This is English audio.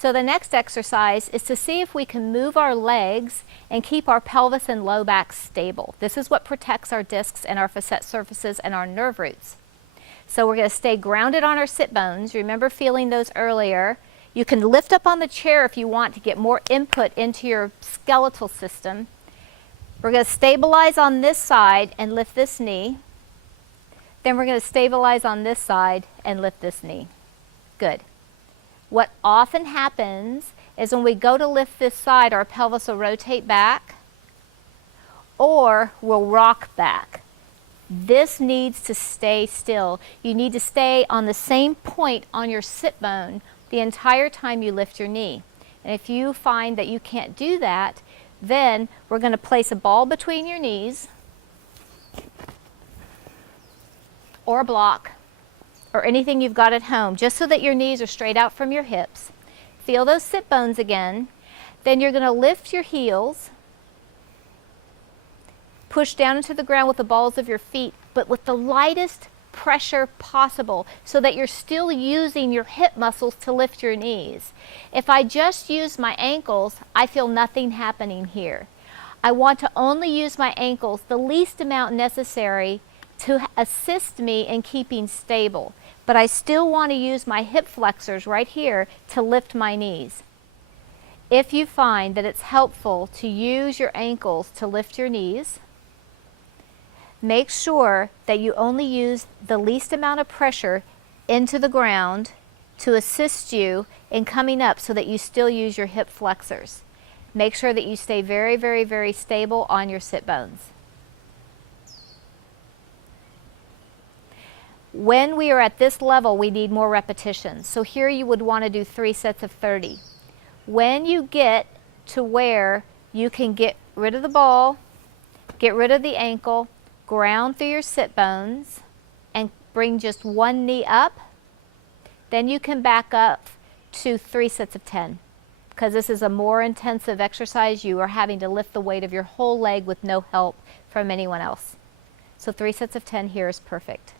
So the next exercise is to see if we can move our legs and keep our pelvis and low back stable. This is what protects our discs and our facet surfaces and our nerve roots. So we're going to stay grounded on our sit bones. Remember feeling those earlier. You can lift up on the chair if you want to get more input into your skeletal system. We're going to stabilize on this side and lift this knee. Then we're going to stabilize on this side and lift this knee. Good. What often happens is when we go to lift this side, our pelvis will rotate back or will rock back. This needs to stay still. You need to stay on the same point on your sit bone the entire time you lift your knee. And if you find that you can't do that, then we're going to place a ball between your knees or a block or anything you've got at home, just so that your knees are straight out from your hips. Feel those sit bones again. Then you're going to lift your heels, push down into the ground with the balls of your feet, but with the lightest pressure possible so that you're still using your hip muscles to lift your knees. If I just use my ankles, I feel nothing happening here. I want to only use my ankles the least amount necessary to assist me in keeping stable, but I still want to use my hip flexors right here to lift my knees. If you find that it's helpful to use your ankles to lift your knees, make sure that you only use the least amount of pressure into the ground to assist you in coming up so that you still use your hip flexors. Make sure that you stay very, very, very stable on your sit bones. When we are at this level, we need more repetitions. So here you would want to do 3 sets of 30. When you get to where you can get rid of the ball, get rid of the ankle, ground through your sit bones, and bring just one knee up, then you can back up to 3 sets of 10. Because this is a more intensive exercise, you are having to lift the weight of your whole leg with no help from anyone else. So 3 sets of 10 here is perfect.